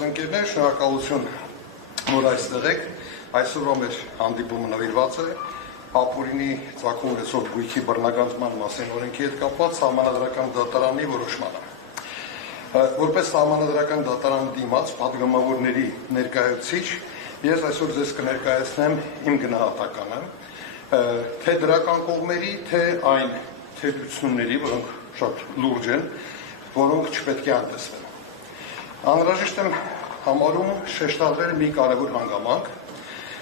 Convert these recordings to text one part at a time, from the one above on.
Գործընկերներ, շնորհակալություն, որ այստեղ եք։ Այսօրվա մեր հանդիպումը նվիրված է Ապուրինի ծագում ունեցող գույքի բռնագանձման մասին օրենքի հետ կապված սահմանադրական դատարանի որոշմանը։ Որպես սահմանադրական դատարանի դիմաց պատգամավորների ներկայացուցիչ, ես այսօր ձեզ կներկայացնեմ իմ գնահատականը, թե դրական կողմերի, թե այն թերությունների, որոնք շատ լուրջ են, որոնք չպետք է անտեսվեն։ Անհրաժեշտ եմ համարում շեշտադրել մի կարևոր հանգամանք։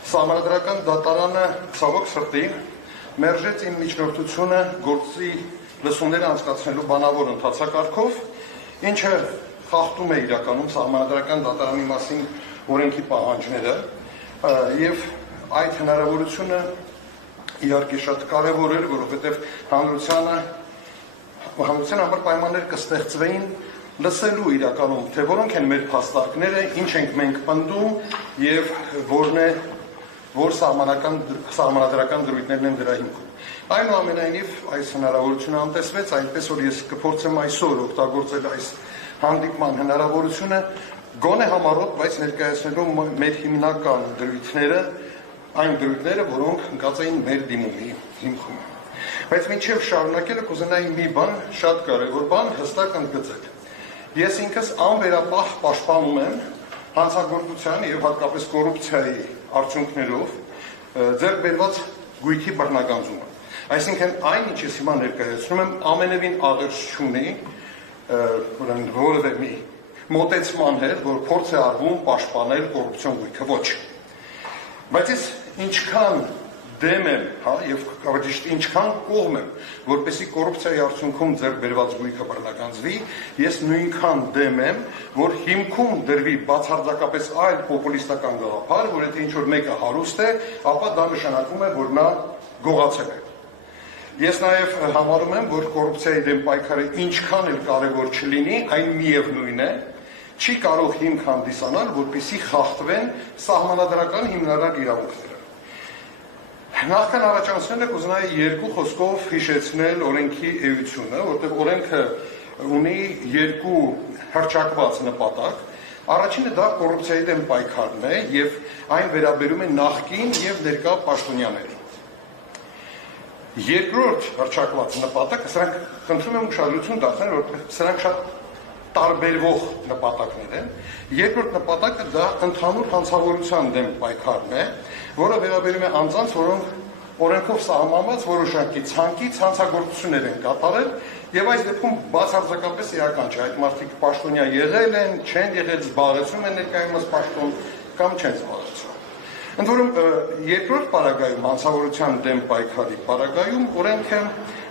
Սահմանադրական դատարանը ցավոք սրտի մերժեց իմ միջնորդությունը գործի լսումները անցկացնելու բանավոր ընթացակարգով, ինչը խախտում է իրականում սահմանադրական դատարանի մասին օրենքի պահանջները, եւ այդ հնարավորությունը իհարկե շատ կարևոր էր, որովհետեւ հանրության համար պայմաններ կստեղծվեին լսելու իրականում, թե որոնք են մեր փաստարկները, ինչ ենք մենք պնդում եւ որ սահմանադրական դրույթներն են դրա հիմքում։ Այնուամենայնիվ այս հնարավորությունը անտեսվեց, այնպես որ ես կփորձեմ այսօր օգտագործել այս հանդիպման հնարավորությունը գոնե համառոտ, բայց ներկայացնելու մեր հիմնական դրույթները, այն դրույթները, որոնք ընկած էին մեր դիմումի հիմքում։ Բայց մինչև շարունակելը կուզենայի մի բան, շատ կարևոր բան հստակ ընդգծել։ Ես ինքս անվերապահ պաշտպանում եմ հանցագործության եւ հատկապես կոռուպցիայի արդյունքներով ձեռք բերված գույքի բռնագանձումը։ Այսինքն այն, ինչ ես հիմա ներկայացնում եմ, ամենևին աղերս չունի որևէ մի մոտեցման հետ, որ փորձ է արվում պաշտպանել կոռուպցիոն գույքը, ոչ։ Բայց ես ինչքան դեմ եմ, եւ ավելի ինչքան կողմ եմ, որպեսզի կոռուպցիայի արդյունքում ձեռք բերված գույքը բռնագանձվի, ես նույնքան դեմ եմ, որ հիմքում դրվի բացարձակապես այլ պոպուլիստական գաղափար, որ եթե ինչ-որ մեկը հարուստ է, ապա դա նշանակում է, որ նա գողացել է։ Ես նաեւ համարում եմ, որ կոռուպցիայի դեմ պայքարը ինչքան էլ կարևոր չլինի, այն միևնույն է, չի կարող հիմք հանդիսանալ, որպեսզի խախտվեն սահմանադրական հիմնարար իրավունքները։ Նախքան առաջանցնելը կուզենայի երկու խոսքով հիշեցնել օրենքի էությունը, որտեղ օրենքը ունի երկու հռչակված նպատակ։ Առաջինը դա կոռուպցիայի դեմ պայքարն է եւ այն վերաբերում է նախկին եւ ներկա պաշտոնյաներ։ Երկրորդ հռչակված նպատակը, սրանք խնդրում եմ ուշադրություն դարձնել, որովհետեւ սրանք շատ տարբերվող նպատակներ են։ Երկրորդ նպատակը դա ընդհանուր հանցավորության դեմ պայքարն է, որը վերաբերում է անձանց, որոնք օրենքով սահմանված որոշակի ցանկից հանցագործություններ են կատարել, եւ այս դեպքում բացարձակապես էական չէ, այդ մարդիկ պաշտոնյա եղել են, չեն եղել, զբաղեցնում են ներկայումս պաշտոն կամ չեն զբաղեցնում։ Ընդ որում երկրորդ պարագայում հանցավորության դեմ պայքարի պարագայում օրենքը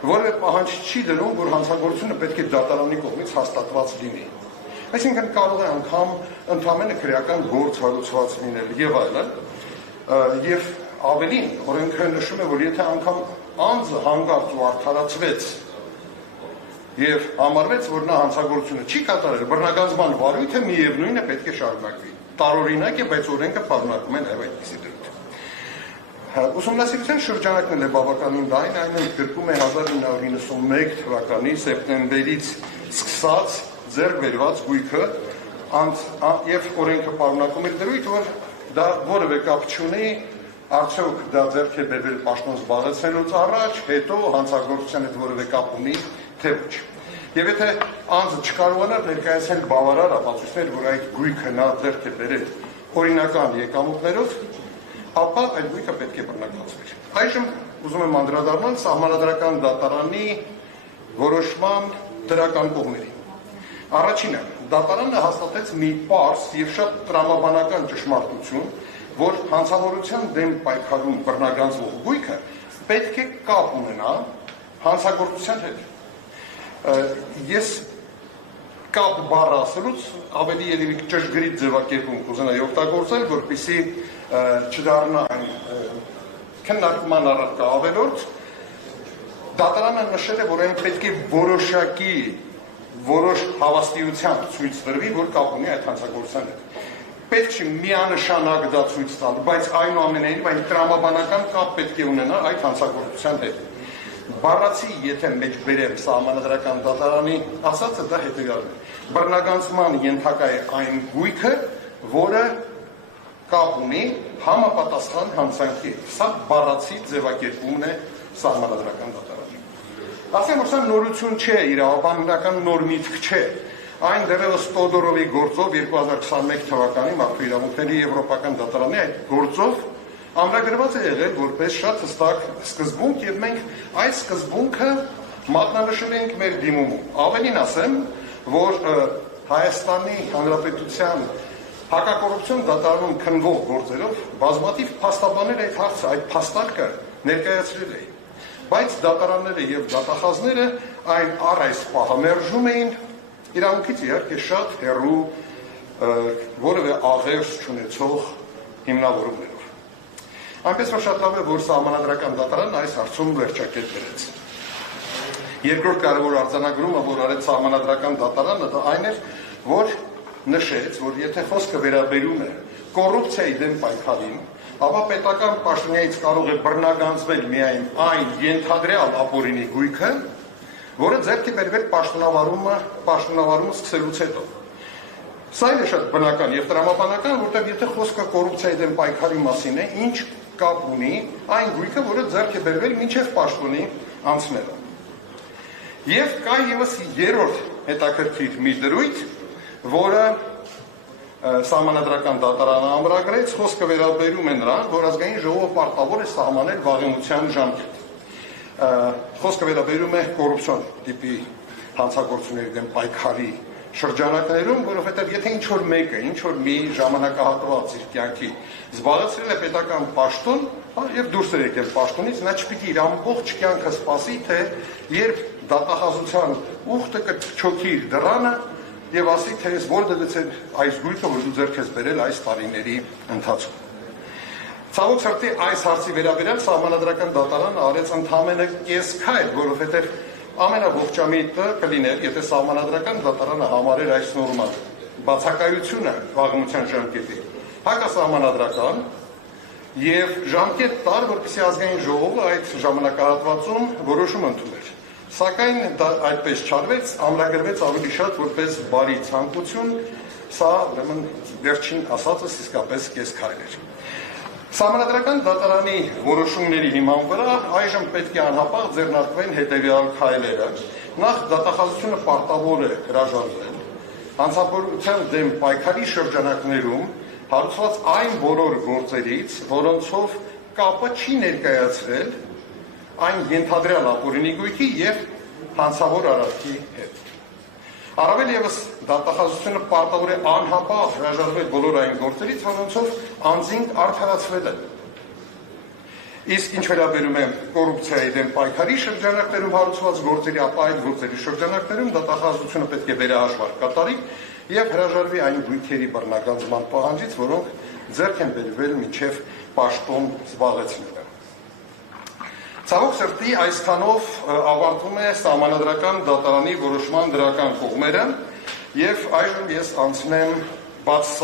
որևէ պահանջ չի դնում, որ հանցագործությունը պետք է դատարանի կողմից հաստատված լինի։ Այսինքն կարող է անգամ ընդհանրապես քրեական գործ հարուցված լինել եւ այլն, եւ ավելին օրենքը նշում է, որ եթե անգամ անձը հանգարց ու արդարացվեց եւ համարվեց, որ նա հանցագործությունը չի կատարել, բռնագանձման վարույթը միևնույնն է պետք է շարունակվի։ Տարօրինակ է, բայց օրենքը պարունակում է նաեւ այդպիսի դրույթ։ Ուսումնասիրության շրջանակն է բավականին լայն, այն ընդգրկում է 1991 թվականի սեպտեմբերից սկսած ձեռք բերված գույքը եւ օրենքը պարունակում է դրույթ, որ դա որևէ կապ չունի, արդյոք դա ձեռք է բերվել պաշտոն զբաղեցնելուց առաջ, հետո հանցագործության հետ որևէ կապ ունի, թե ոչ։ Եվ եթե անձը չկարողանար ներկայացնել բավարար ապացույցներ, որ այդ գույքը նա ձեռք է բերել օրինական եկամուտներով, ապա այդ գույքը պետք է բռնագանձվի։ Այժմ ուզում եմ անդրադառնալ սահմանադրական դատարանի որոշման դրական կողմերին։ Առաջինը, դատարանը հաստատեց մի պարզ եւ շատ տրամաբանական ճշմարտություն, որ հանցավորության դեմ պայքարում բռնագանձվող գույքը պետք է կապ ունենա հանցագործության հետ։ Ես կապ բառը ասելուց ավելի երևի ճշգրիտ ձևակերպում կուզենայի օգտագործել, որպեսզի չդառնա քննարկման առարկա ավելորդ։ Դատարանը նշել է, որ այն պետք է որոշ հավաստիությամբ ցույց տրվի, որ կապ ունի այդ հանցագործության հետ։ Պետք չի միանշանակ դա ցույց տալ, բայց այնուամենայնիվ այն տրամաբանական կապ պետք է ունենա այդ հանցագործության հետ։ Բառացի եթե մեջ բերեմ սահմանադրական դատարանի ասածը դա հետևյալն է. բռնագանձման ենթակա է այն գույքը, որը կապ ունի համապատասխան հանցանքի։ Սա բառացի ձևակերպումն է սահմանադրական դատարանի։ Ասեմ, որ սա նորություն չէ, իրավաբանական նոր միտք չէ։ Այն դեռևս Տոդորովի գործով 2021 թվականի մարդու իրավունքների եվրոպական դատարանի այդ գործով ամրագրված է եղել որպես շատ հստակ սկզբունք եւ մենք այս սկզբունքը մատնանշել ենք մեր դիմումում։ Ավելին ասեմ, որ Հայաստանի Հանրապետության հակակոռուպցիոն դատարանում քննվող գործերով բազմաթիվ փաստաբաններ այդ հարցը, այդ փաստարկը ներկայացրել էին։ Բայց դատարանները եւ դատախազները այն առ այս պահը մերժում էին իրավունքից իհարկե շատ հեռու որևէ աղերս չունեցող հիմնավորումներով։ Այնպես որ շատ լավ է, որ սահմանադրական դատարանն այս հարցում վերջակետ դրեց։ Երկրորդ կարևոր արձանագրումը, որ արեց սահմանադրական դատարանը, դա այն էր, որ նշեց, որ եթե խոսքը վերաբերում է կոռուպցիայի դեմ պայքարին, ապա պետական պաշտոնյայից կարող է բռնագանձվել միայն այն ենթադրյալ ապօրինի գույքը, որը ձեռք է բերվել պաշտոնավարումը սկսելուց հետո։ Սա է շատ բնական եւ տրամաբանական, որտեղ եթե խոսքը կոռուպցիայի դեմ պայքարի մասին է, ինչ կապ ունի այն գույքը, որը ձեռք է բերվել մինչև պաշտոնի անցնելը։ Եվ կա եւս երրորդ հետաքրքիր մի դրույթ, որը սահմանադրական դատարանը ամրագրեց, խոսքը վերաբերում է նրան, որ ազգային ժողովը պարտավոր է սահմանել վաղեմության ժամկետ։ Խոսքը վերաբերում է կոռուպցիոն տիպի հանցագործությունների դեմ պայքարի շրջանակներում, որովհետև եթե ինչ-որ մեկը, ինչ-որ մի ժամանակահատված իր կյանքի զբաղեցրել է պետական պաշտոն եւ դուրս է եկել պաշտոնից, նա չպիտի իր ամբողջ կյանքը սպասի, թե երբ դատախազության ուխտը կչոքի իր դռանը եւ ասի, թե ես որտեղից է այս գույքը, որ դու ձեռք ես բերել այս տարիների ընթացքում։ Ցավոք սրտի այս հարցի վերաբերյալ սահմանադրական դատարանը արեց ընդամենը կես քայլ, որովհետեւ ամենաողջամիտը կլիներ, եթե սահմանադրական դատարանը համարեր այս նորման բացակայությունը վաղեմության ժամկետի հակասահմանադրական եւ ժամկետ տար, որպեսզի ազգային ժողովը այդ ժամանակահատվածում որոշում ընդուներ։ Սակայն դա այդպես չարվեց, ամրագրվեց ավելի շատ որպես բարի ցանկություն, սա ուրեմն վերջին ասածս իսկապես կես քայլ էր։ Սահմանադրական դատարանի որոշումների հիման վրա այժմ պետք է անհապաղ ձեռնարկվեն հետևյալ քայլերը։ Նախ դատախազությունը պարտավոր է հրաժարվել հանցավորության դեմ պայքարի շրջանակներում հարուցված այն բոլոր գործերից, որոնցով կապը չի ներկայացրել այն ենթադրյալ ապօրինի գույքի եւ հանցավոր արարքի հետ։ Առավել եւս դատախազությունը պարտավոր է անհապաղ հրաժարվել բոլոր այն գործերից, որոնցով անձինք արդարացվել են։ Իսկ ինչ վերաբերում է կոռուպցիայի դեմ պայքարի շրջանակներում հարուցված գործերի, ապա այդ գործերի շրջանակներում դատախազությունը պետք է վերահաշվար կատարի եւ հրաժարվի այն գույքերի բռնագանձման պահանջից, որոնք ձեռք են բերվել մինչեւ պաշտոն զբաղեցնելը։ Ցավոք սրտի այսքանով ավարտվում է սահմանադրական դատարանի որոշման դրական կողմերը եւ այժմ ես անցնեմ բացասական